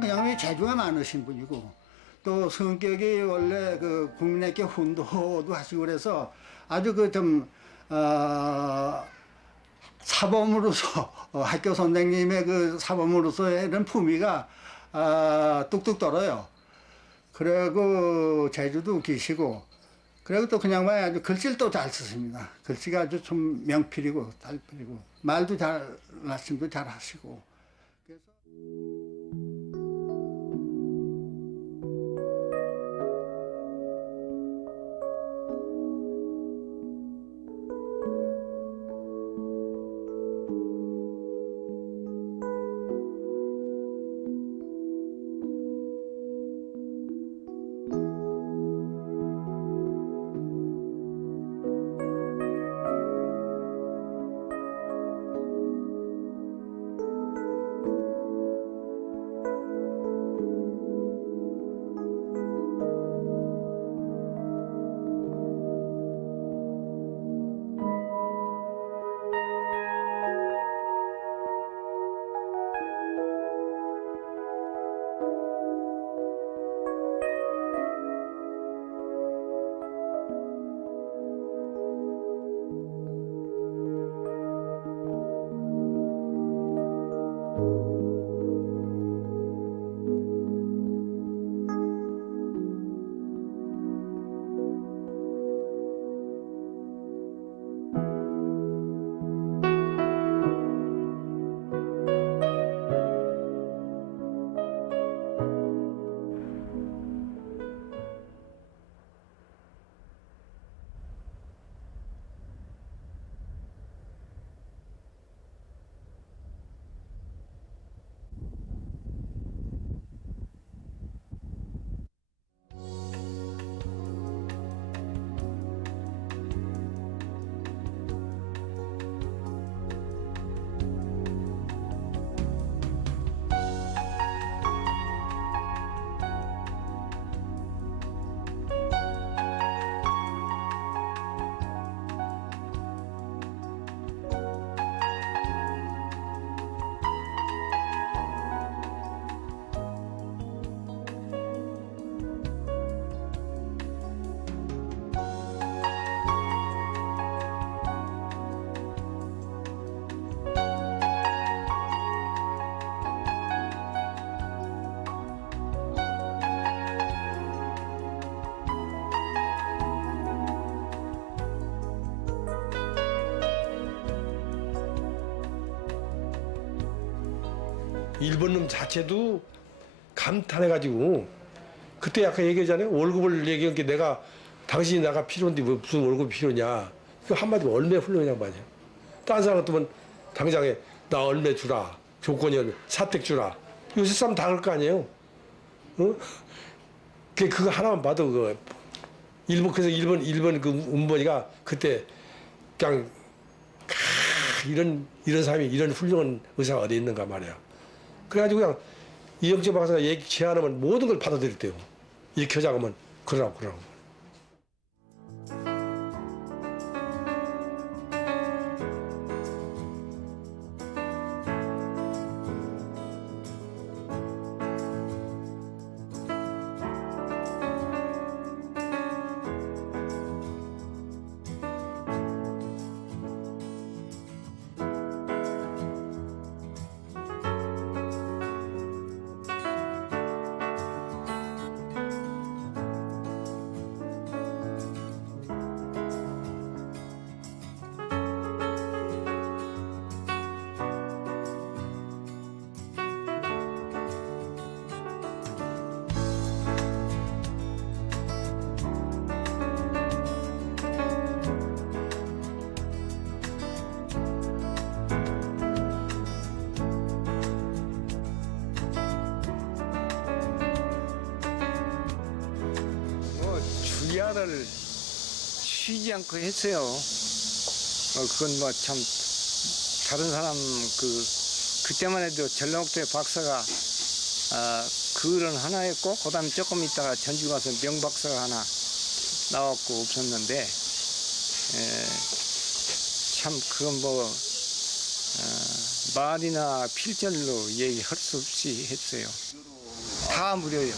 그냥 재주가 많으신 분이고 또 성격이 원래 그 국민학교 훈도도 하시고 그래서 아주 그 좀 사범으로서 학교 선생님의 그 사범으로서의 이런 품위가 뚝뚝 떨어요. 그리고 재주도 기시고 그리고 또 그냥 말 아주 글씨를 또 잘 쓰십니다. 글씨가 아주 좀 명필이고 달필이고 말도 잘 말씀도 잘 하시고 그래서 일본 놈 자체도 감탄해가지고 그때 아까 얘기했잖아요. 월급을 얘기한 게 내가 당신이 나가 필요한데 뭐 무슨 월급이 필요냐. 그 한마디로 얼마나 훌륭하냐 말이야. 다른 사람 같으면 당장에 나 얼마 주라. 조건이 얼마 사택 주라. 요새 사람 다 그럴 거 아니에요. 어? 그거 하나만 봐도 그 그래서 일본 그 운번이가 그때 그냥 이런 사람이 이런 훌륭한 의사가 어디 있는가 말이야. 그래가지고 그냥 이영재 박사가 얘기 제안하면 모든 걸 받아들였대요. 이렇게 하자고 하면 그러라고. 주야를 쉬지 않고 했어요. 그건 뭐 참 다른 사람 그때만 해도 전라북도의 박사가 그런 하나 했고 그다음에 조금 있다가 전주 가서 명박사가 하나 나왔고 없었는데 참 그건 뭐 말이나 필절로 얘기할 수 없이 했어요. 다 무료예요.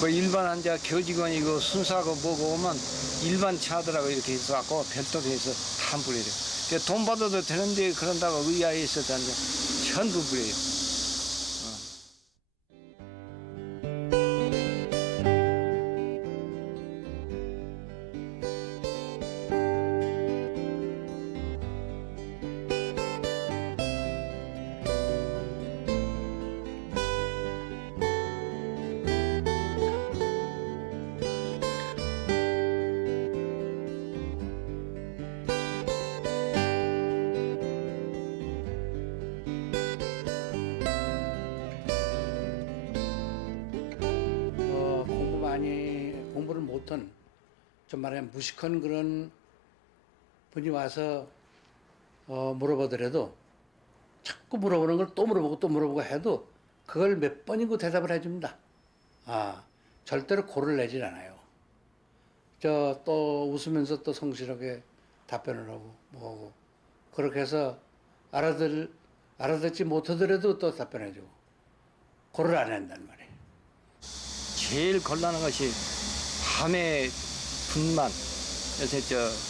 뭐 일반 환자 교직원이고 순사고 뭐고 오면 일반 차들하고 이렇게 해서 갖고 별도로 해서 다 무료예요. 돈 받아도 되는데 그런다고 의아해 있어도 안 돼. 전부 무료예요. 공부를 못한 좀 말하면 무식한 그런 분이 와서 물어보더라도 자꾸 물어보는 걸 또 물어보고 또 물어보고 해도 그걸 몇 번이고 대답을 해줍니다. 절대로 고를 내질 않아요. 또 웃으면서 또 성실하게 답변을 하고 뭐하고 그렇게 해서 알아듣지 못하더라도 또 답변해주고 고를 안 한단 말이에요. 제일 곤란한 것이 밤에 분만. 요새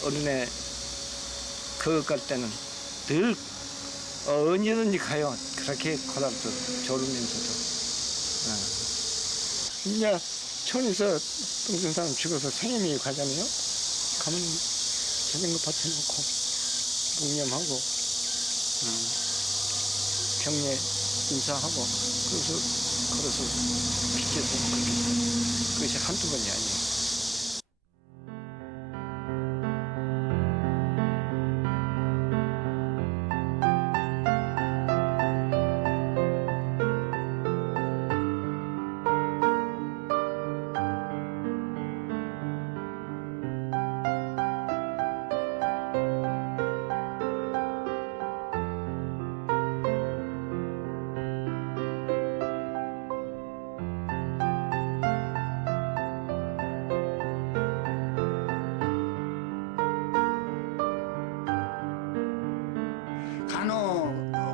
어린애 그것 갈 때는 늘 언제든지 가요. 그렇게 고달도 졸으면서도. 이제 촌에서 동생 사람 죽어서 생님이 가잖아요. 가면 자전거 밭에 놓고 묵념하고 경례 인사하고 그래서 걸어서 비켜서 그것이 한두 번이 아니에요.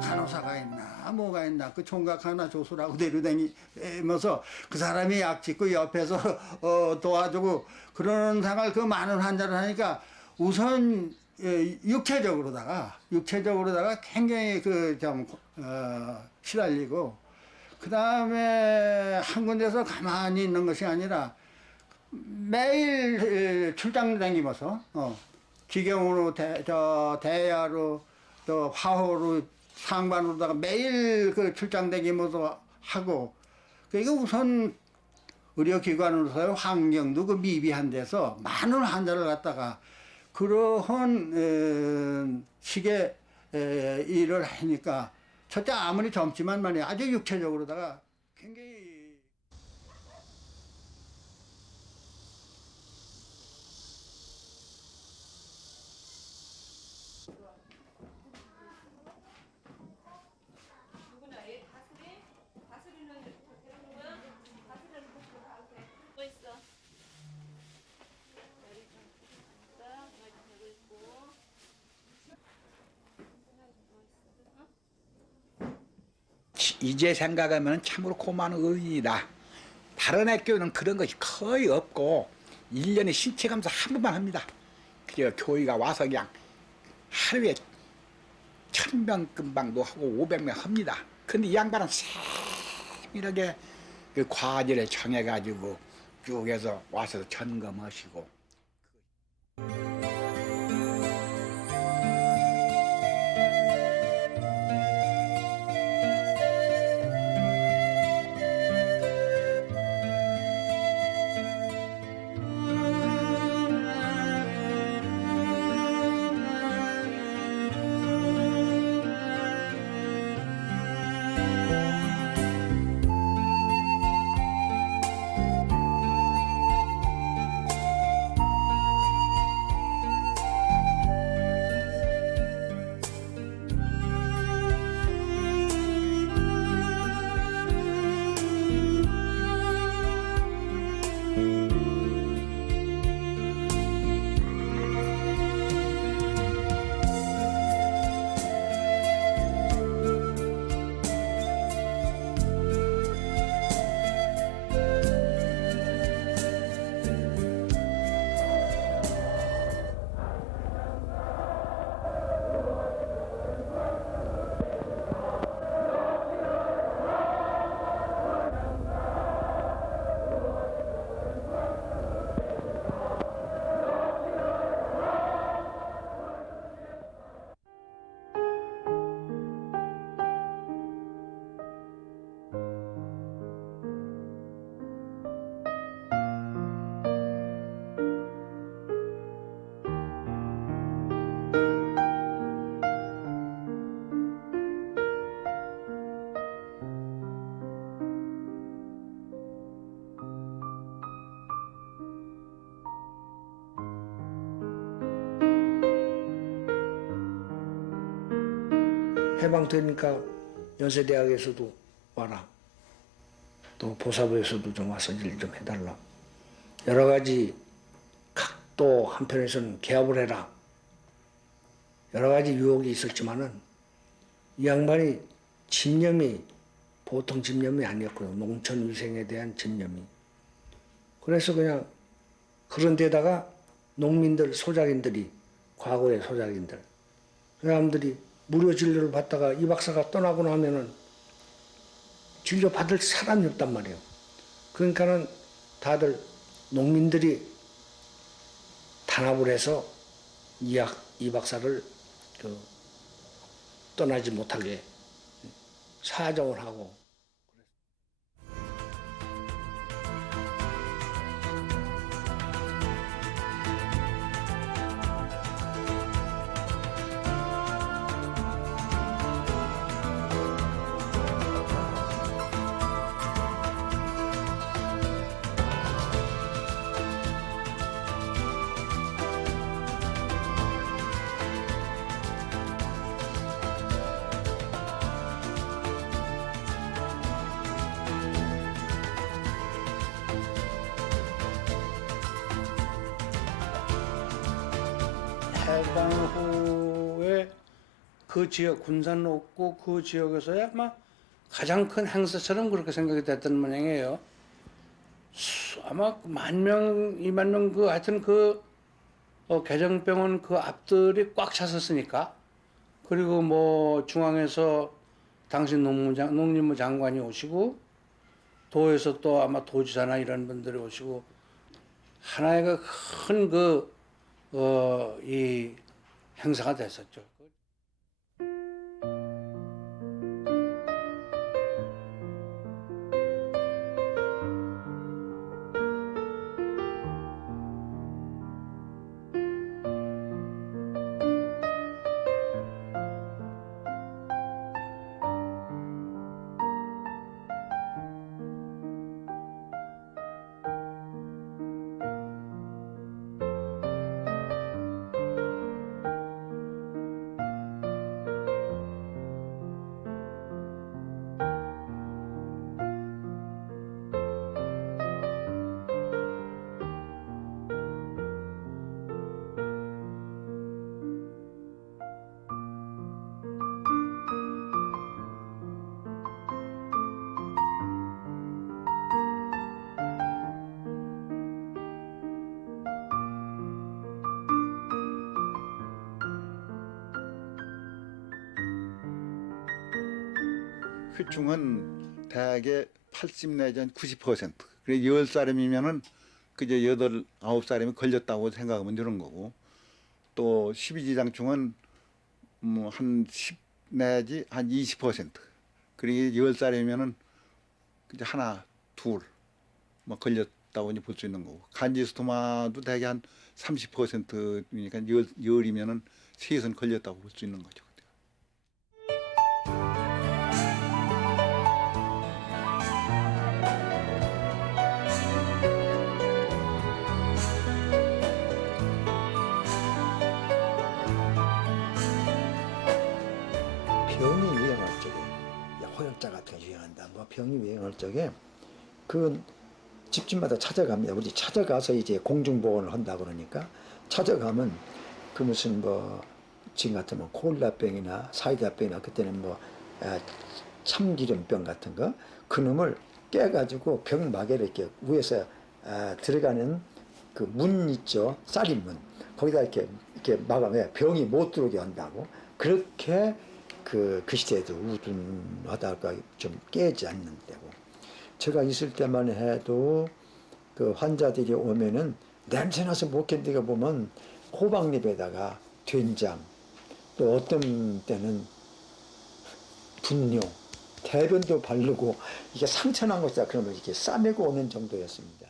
간호사가 있나 뭐가 있나 그 총각 하나 조수라고 데려다니면서 그 사람이 약 짓고 옆에서 도와주고 그러는 생활 그 많은 환자를 하니까 우선 육체적으로다가 굉장히 그 좀 시달리고 그 다음에 한 군데서 가만히 있는 것이 아니라 매일 출장 다니면서 기경으로 대야로 또 화호로 상반으로다가 매일 그 출장 다니면서 하고 그러니까 우선 의료기관으로서의 환경도 그 미비한 데서 많은 환자를 갖다가 그러한 식의 일을 하니까 첫째 아무리 젊지만 말이야 아주 육체적으로다가 굉장히 이제 생각하면 참으로 고마운 의의다. 다른 학교는 그런 것이 거의 없고 1년에 신체 검사 한 번만 합니다. 그래야 교회가 와서 그냥 하루에 1000명 금방도 하고 500명 합니다. 근데 이 양반은 세밀하게 그 과제를 정해가지고 쭉 해서 와서 점검하시고 해방되니까 연세대학에서도 와라. 또 보사부에서도 좀 와서 일 좀 해달라. 여러 가지 또 한편에서는 개업을 해라. 여러 가지 유혹이 있었지만은 이 양반이 집념이 보통 집념이 아니었거든요. 농촌 위생에 대한 집념이. 그래서 그냥 그런 데다가 농민들, 소작인들이 과거의 소작인들 그 사람들이 무료 진료를 받다가 이 박사가 떠나고 나면은 진료 받을 사람이 없단 말이에요. 그러니까는 다들 농민들이 단합을 해서 이 박사를 떠나지 못하게 사정을 하고. 해방 후에 그 지역 군산 옥구 그 지역에서야 아마 가장 큰 행사처럼 그렇게 생각이 됐던 모양이에요. 아마 10,000명, 20,000명 그 하여튼 그 개정병원 그 앞들이 꽉 찼었으니까. 그리고 뭐 중앙에서 당시 농림부 장관이 오시고 도에서 또 아마 도지사나 이런 분들이 오시고 하나의 그 큰 이 행사가 됐었죠. 회충은 대개 80 내지 90%. 그래 10살이면은 그저 8, 9살이면 걸렸다고 생각하면 되는 거고. 또 12지장충은 뭐 한 10 내지 한 20%. 그리고 10살이면은 그저 하나, 둘 뭐 걸렸다고 볼 수 있는 거고. 간지스토마도 대개 한 30%니까 열이면은 셋은 걸렸다고 볼 수 있는 거죠. 병이 유행할 적에 호열자 같은 게 유행한다. 뭐 병이 유행할 적에 그 집집마다 찾아갑니다. 우리 찾아가서 이제 공중보건을 한다 그러니까 찾아가면 그 무슨 뭐 지금 같으면 콜라병이나 사이다병이나 그때는 뭐 참기름병 같은 거 그놈을 깨가지고 병막에 이렇게 위에서 들어가는 그 문 있죠. 쌀인문 거기다 이렇게 막아면 병이 못 들어오게 한다고 그렇게 그 시대에도 우둔하다 할까 좀 깨지 않는다고. 제가 있을 때만 해도 그 환자들이 오면은 냄새나서 못 견디게 보면 호박잎에다가 된장 또 어떤 때는 분뇨 대변도 바르고 이게 상처난 것이다 그러면 이렇게 싸매고 오는 정도였습니다.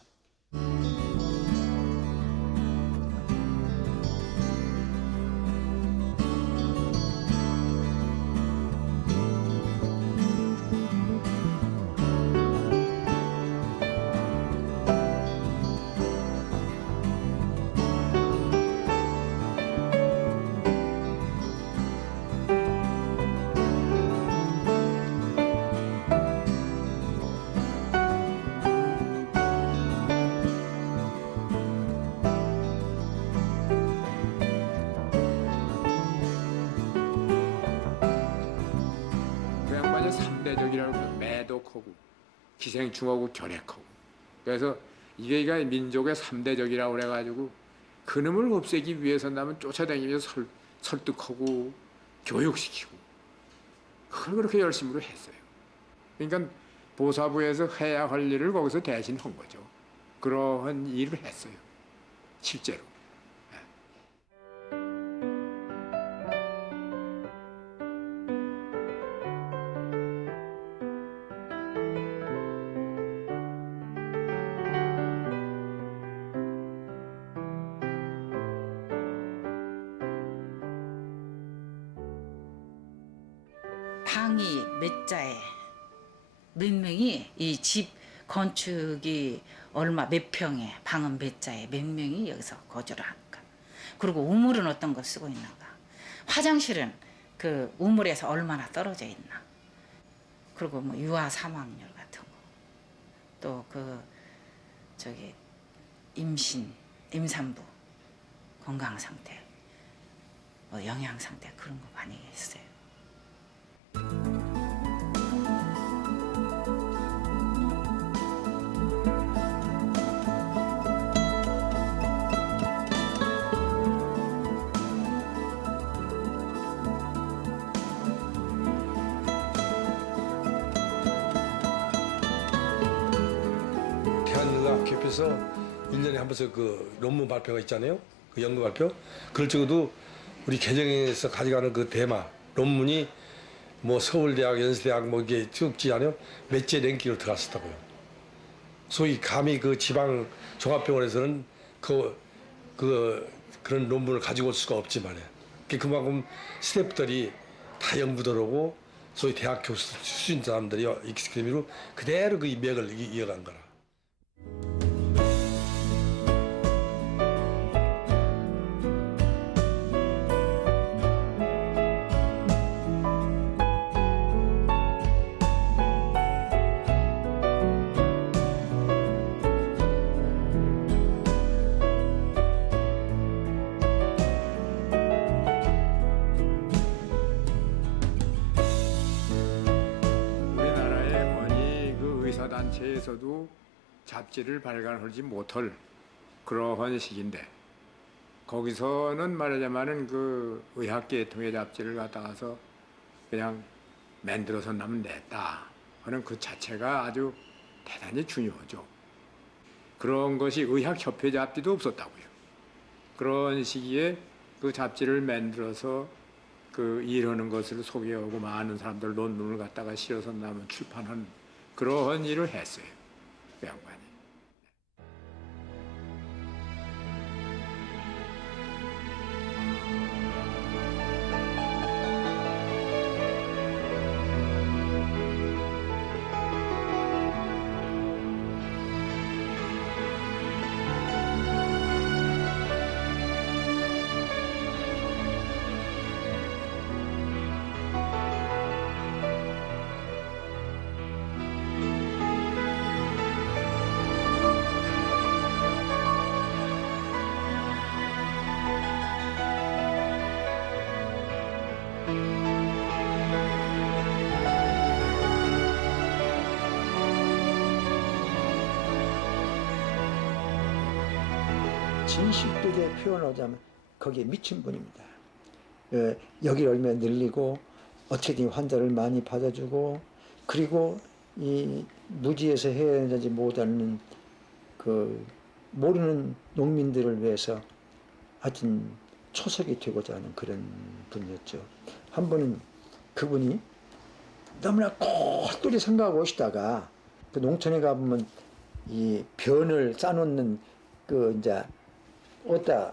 기생충하고 결핵하고. 그래서 이게 민족의 3대적이라고 그래가지고 그놈을 없애기 위해서라면 쫓아다니면서 설득하고 교육시키고 그걸 그렇게 열심으로 했어요. 그러니까 보사부에서 해야 할 일을 거기서 대신 한 거죠. 그러한 일을 했어요. 실제로. 방이 몇 자에 몇 명이 이 집 건축이 얼마 몇 평에 방은 몇 자에 몇 명이 여기서 거주를 하는가. 그리고 우물은 어떤 걸 쓰고 있는가. 화장실은 그 우물에서 얼마나 떨어져 있나. 그리고 뭐 유아 사망률 같은 거. 또 그 저기 임신, 임산부 건강 상태, 뭐 영양 상태 그런 거 많이 했어요. 대한의학협회에서 1년에 한 번씩 그 논문 발표가 있잖아요. 그 연구 발표. 그럴 적에도 우리 개정에서 가져가는 그 대마 논문이 뭐 서울대학, 연세대학 뭐 이게 쭉지 않아요? 몇째 랭킹으로 들어갔었다고요. 소위 감히 그 지방 종합병원에서는 그런 논문을 가지고 올 수가 없지만요. 그만큼 스태프들이 다 연구들하고 소위 대학 교수 수준 사람들이 있기 때문에 그대로 그 맥을 이어간 거라. 단체에서도 잡지를 발간하지 못할 그러한 시기인데 거기서는 말하자면은 그 의학계통의 잡지를 갖다가서 그냥 만들어서 나면 냈다 하는 그 자체가 아주 대단히 중요하죠. 그런 것이 의학협회 잡지도 없었다고요. 그런 시기에 그 잡지를 만들어서 그 일하는 것을 소개하고 많은 사람들 논문을 갖다가 실어서 나면 출판한 그러한 일을 했어요. 그 양반이. 진실되게 표현하자면 거기에 미친 분입니다. 여기를 얼마나 늘리고 어떻게든 환자를 많이 받아주고 그리고 이 무지에서 해야 되지 못하는 그 모르는 농민들을 위해서 하여튼 초석이 되고자 하는 그런 분이었죠. 한 번은 그분이 너무나 꼴똘히 생각하고 오시다가 그 농촌에 가보면 이 변을 싸놓는 그 이제 어디다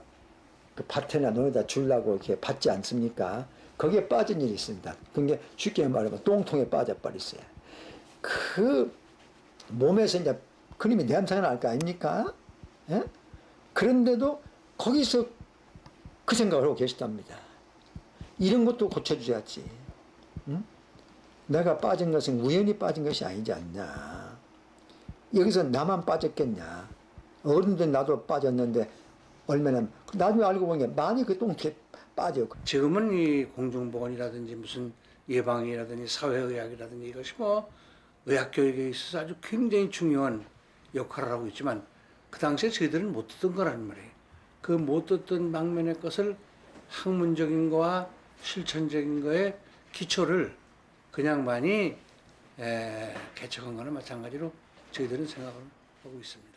그 밭에나 논에다 주려고 이렇게 받지 않습니까? 거기에 빠진 일이 있습니다. 그게 쉽게 말하면 똥통에 빠져버렸어요. 그 몸에서 이제 그림이 냄새가 날 거 아닙니까? 예? 그런데도 거기서 그 생각을 하고 계시답니다. 이런 것도 고쳐줘야지. 응? 내가 빠진 것은 우연히 빠진 것이 아니지 않냐. 여기서 나만 빠졌겠냐. 어른들 나도 빠졌는데 얼마나 나중에 알고 보니 많이 그 똥통에 빠져. 지금은 이 공중보건이라든지 무슨 예방이라든지 사회의학이라든지 이것이 뭐 의학교육에 있어서 아주 굉장히 중요한 역할을 하고 있지만 그 당시에 저희들은 못 듣던 거란 말이에요. 그 못 듣던 방면의 것을 학문적인 거와 실천적인 거에 기초를 그냥 많이 개척한 거나 마찬가지로 저희들은 생각을 하고 있습니다.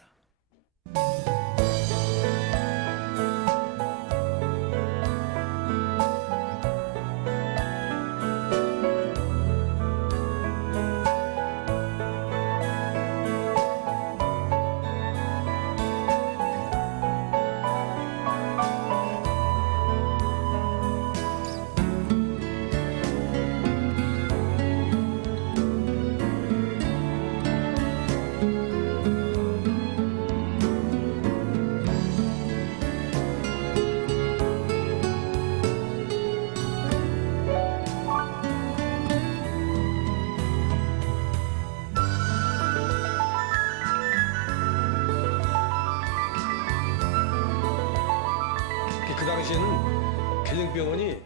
그 당시에는 계룡병원이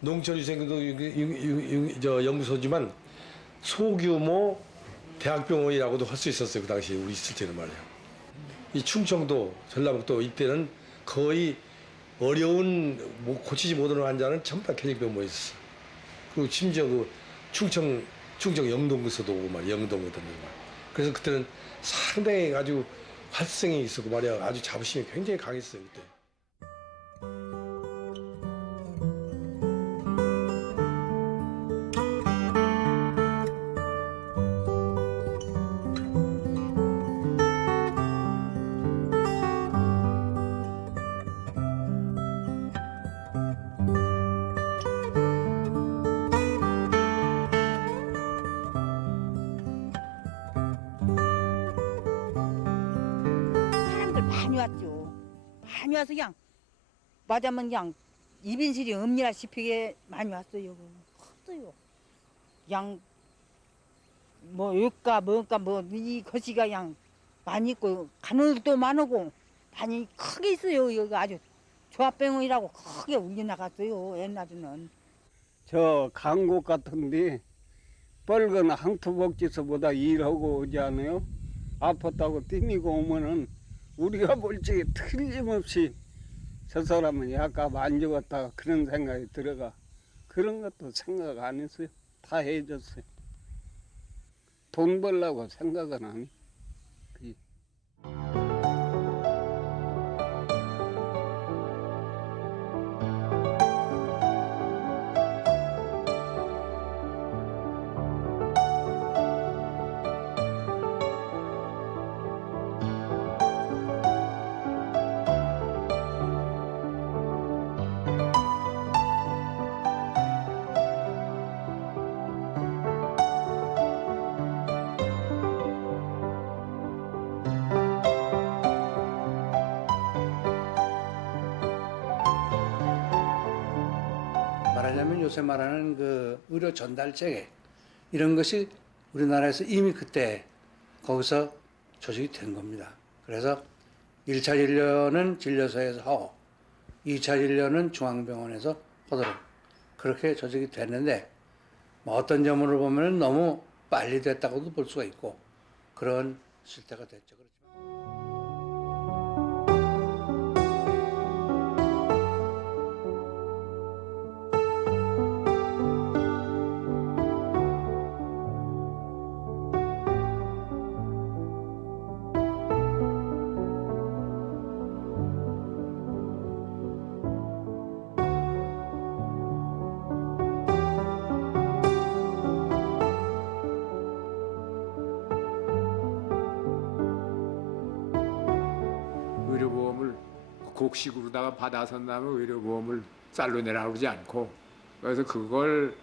농촌위생도 연구소지만 소규모 대학병원이라고도 할 수 있었어요. 그 당시에 우리 있을 때는 말이에요. 이 충청도, 전라북도 이때는 거의 어려운 고치지 못하는 환자는 전부 다 계룡병원에 있었어. 그리고 심지어 그 충청 영동에서도 오고 말이야. 영동거든요. 그래서 그때는 상당히 아주 활성이 있었고 말이야. 아주 자부심이 굉장히 강했어요 그때. 사람들 많이 왔죠. 많이 와서 그냥 맞으면 그냥 입인실이 없냐시피 많이 왔어요. 컸어요. 그냥 뭐 여기가 뭐가 뭐이 거시가 그냥 많이 있고 간호도 많고 많이 크게 있어요. 여기 아주 조합병원이라고 크게 울려 나갔어요. 옛날에는. 저 강국 같은데 뻘건 항토복지소보다 일하고 오지 않아요? 아팠다고 뛰미고 오면은 우리가 볼 적에 틀림없이 저 사람은 약간 안 죽었다 그런 생각이 들어가. 그런 것도 생각 안 했어요. 다 해줬어요. 돈 벌려고 생각은 안 해. 말하자면 요새 말하는 그 의료 전달 체계 이런 것이 우리나라에서 이미 그때 거기서 조직이 된 겁니다. 그래서 1차 진료는 진료소에서 하고 2차 진료는 중앙병원에서 하도록 그렇게 조직이 됐는데 뭐 어떤 점으로 보면 너무 빨리 됐다고도 볼 수가 있고 그런 실태가 됐죠. 의료보험을 곡식으로다가 받아서 나면 의료보험을 쌀로 내라 그러지 않고 그래서 그걸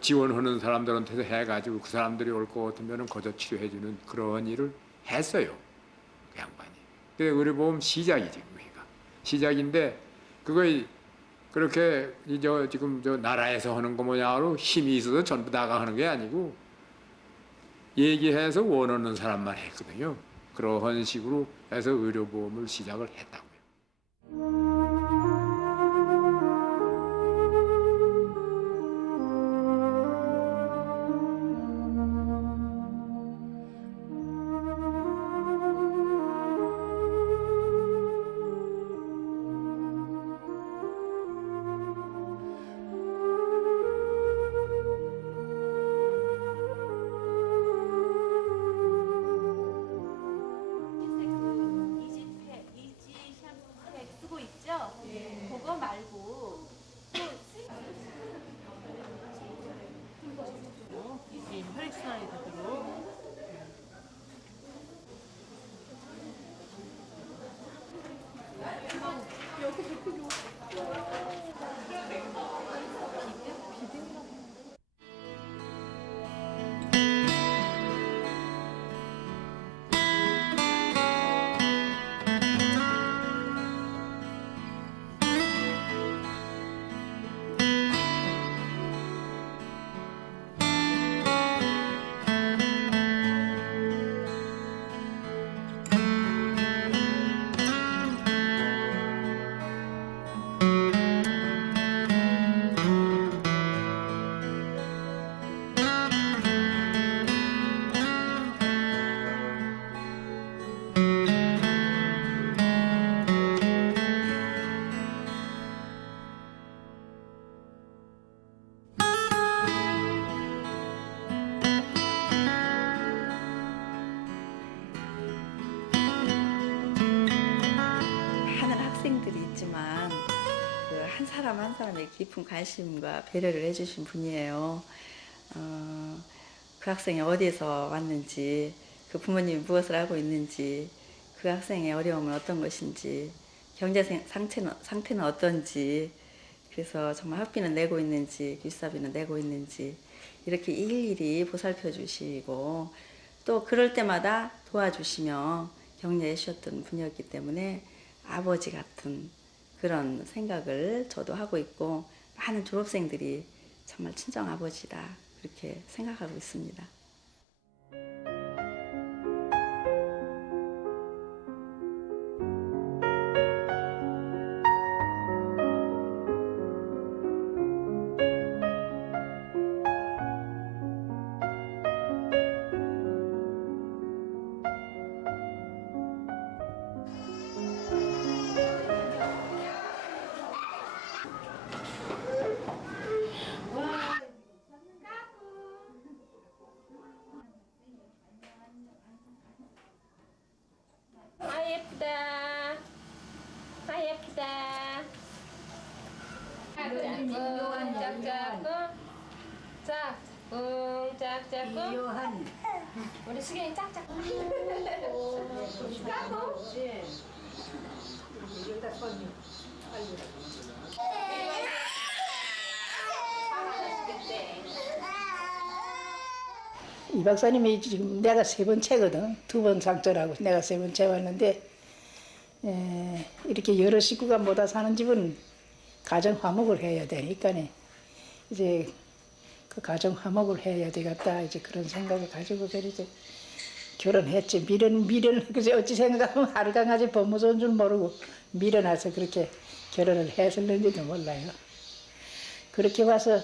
지원하는 사람들한테서 해가지고 그 사람들이 올 것 같으면 거저 치료해주는 그런 일을 했어요. 그 양반이. 그게 의료보험 시작이지 그게가. 시작인데 그거 그렇게 지금 나라에서 하는 거 뭐냐로 힘이 있어서 전부 다가 하는 게 아니고 얘기해서 원하는 사람만 했거든요. 그런 식으로 해서 의료보험을 시작을 했다고요. 하는 학생들이 있지만 그 한 사람 한 사람의 깊은 관심과 배려를 해주신 분이에요. 그 학생이 어디에서 왔는지, 그 부모님이 무엇을 하고 있는지, 그 학생의 어려움은 어떤 것인지, 경제 상태는 어떤지, 그래서 정말 학비는 내고 있는지, 교사비는 내고 있는지 이렇게 일일이 보살펴 주시고 또 그럴 때마다 도와주시며 격려해 주셨던 분이었기 때문에 아버지 같은 그런 생각을 저도 하고 있고 많은 졸업생들이 정말 친정 아버지다 그렇게 생각하고 있습니다. 아 예쁘다. 아 예쁘다. 짝짝꿍. 짝. 짝짝꿍. 요한. 우리 수경이 짝짝꿍. 까꿍. 이 박사님이 지금 내가 세 번째거든. 두 번 상처라고 내가 세 번째 왔는데 이렇게 여러 식구가 모다 사는 집은 가정 화목을 해야 되니까네. 이제 그 가정 화목을 해야 되겠다 이제 그런 생각을 가지고 그래서 결혼했지. 미련 그저 어찌 생각하면 하루 강아지 법무소인 줄 모르고 미련해서 그렇게 결혼을 했을는지도 몰라요. 그렇게 와서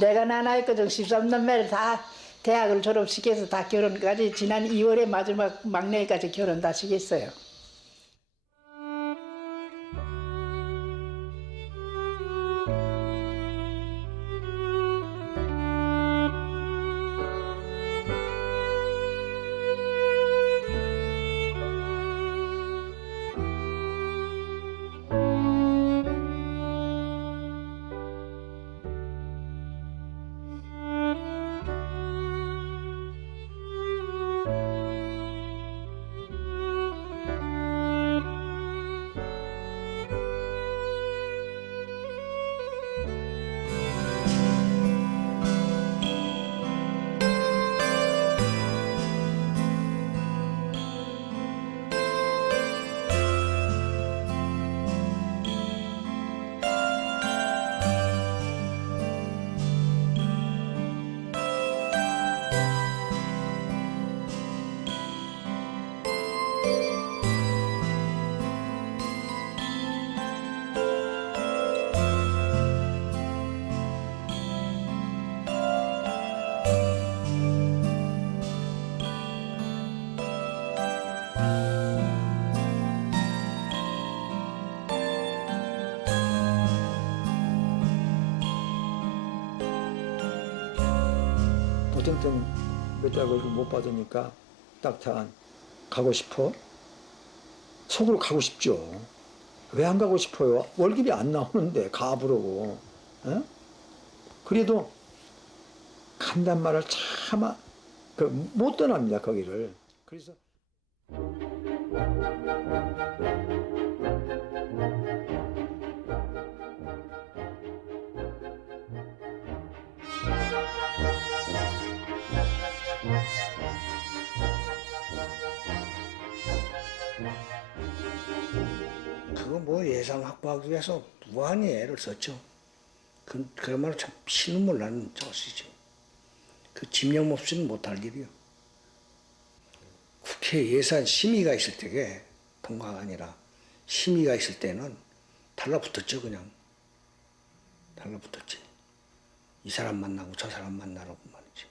내가 나나했거든. 13남매를 다 대학을 졸업시켜서 다 결혼까지 지난 2월에 마지막 막내까지 결혼 다 시켰어요. 보통ten 몇 달을 못 받으니까 딱한 가고 싶어? 속으로 가고 싶죠. 왜 안 가고 싶어요? 월급이 안 나오는데 가부르고. 에? 그래도 간단 말을 차마 못 떠납니다 거기를. 그래서 그거 뭐 예산 확보하기 위해서 무한히 애를 썼죠. 그야말로 참 신음을 나는 것이죠. 그 집념 없이는 못할 일이요. 국회 예산 심의가 있을 때게 통과가 아니라 심의가 있을 때는 달라붙었죠. 그냥 달라붙었지. 이 사람 만나고 저 사람 만나라고 말이지.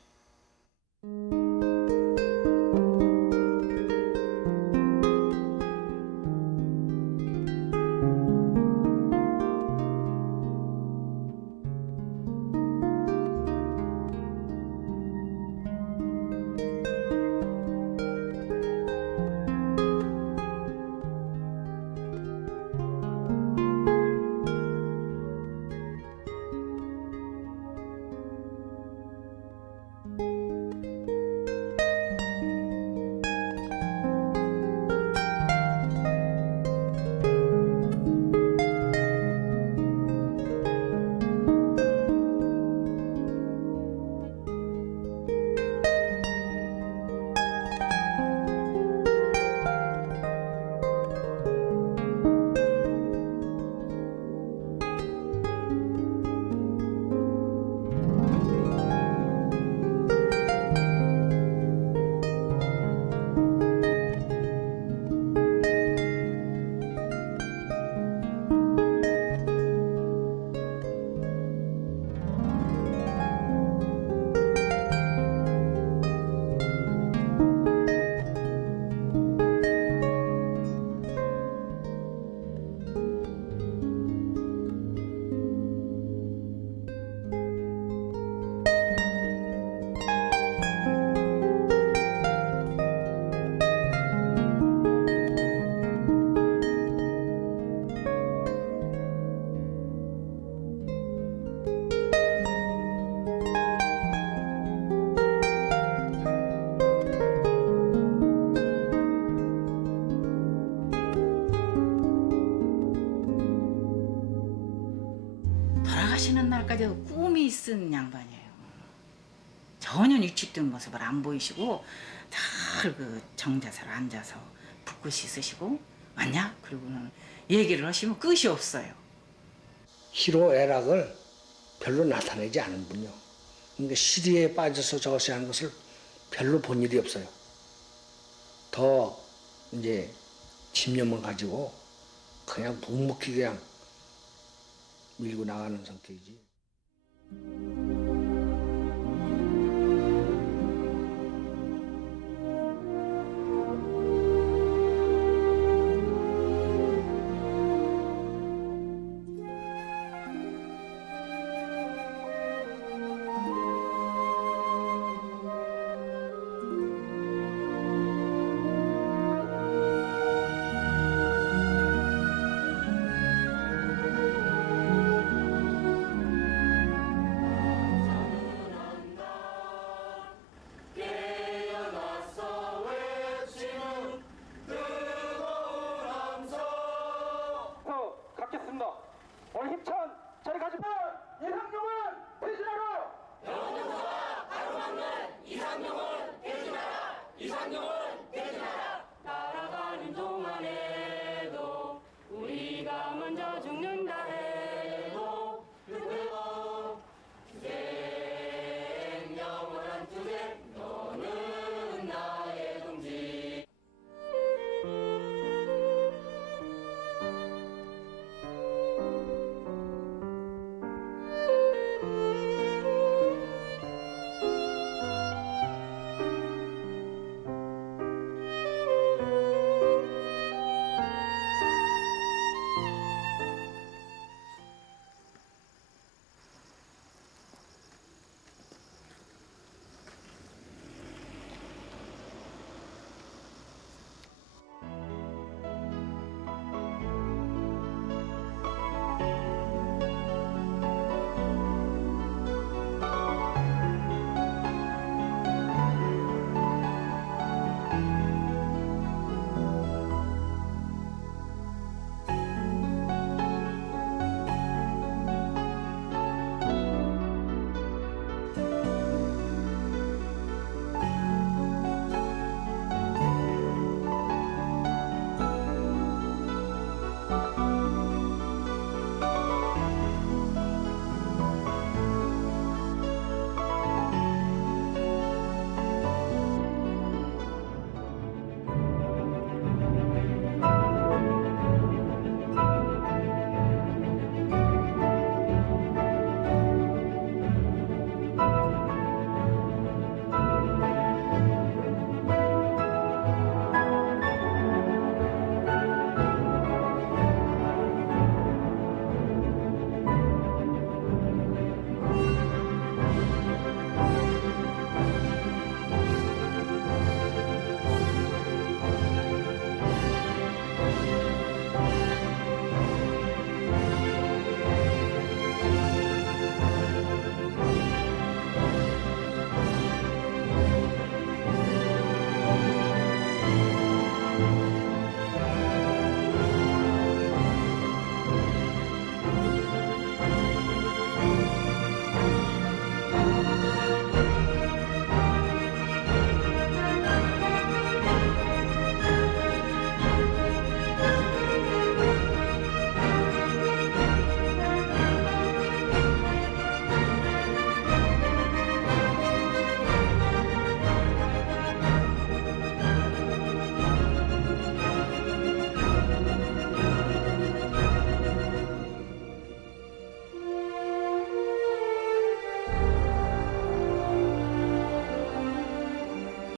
돌아가시는 날까지 꿈이 있은 양반이에요. 전혀 일축된 모습을 안 보이시고 늘 그 정자세로 앉아서 붓글씨 쓰시고 맞냐? 그리고는 얘기를 하시면 끝이 없어요. 희로애락을 별로 나타내지 않은 분이요. 그러니까 시리에 빠져서 저것이 하는 것을 별로 본 일이 없어요. 더 이제 집념을 가지고 그냥 묵묵히 그냥 밀고 나가는 성격이지.